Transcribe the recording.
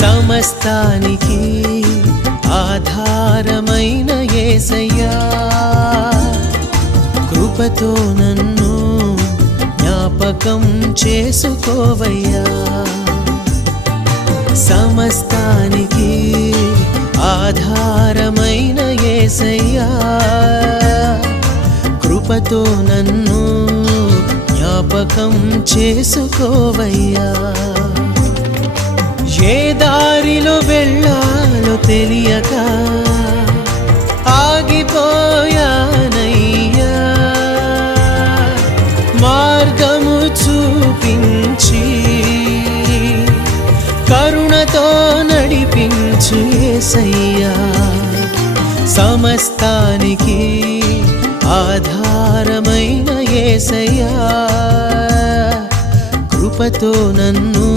సమస్తానికి ఆధారమైన యేసయ్యా, కృపతో నన్ను జ్ఞాపకం చేసుకోవయ్యా. సమస్తానికి ఆధారమైన యేసయ్యా, కృపతో నన్ను జ్ఞాపకం చేసుకోవయ్యా. ఏ దారిలో వెళ్ళాలో తెలియక ఆగిపోయానయ్యా, మార్గము చూపించి కరుణతో నడిపించు యేసయ్యా. సమస్తానికి ఆధారమైన యేసయ్యా, కృపతో నన్ను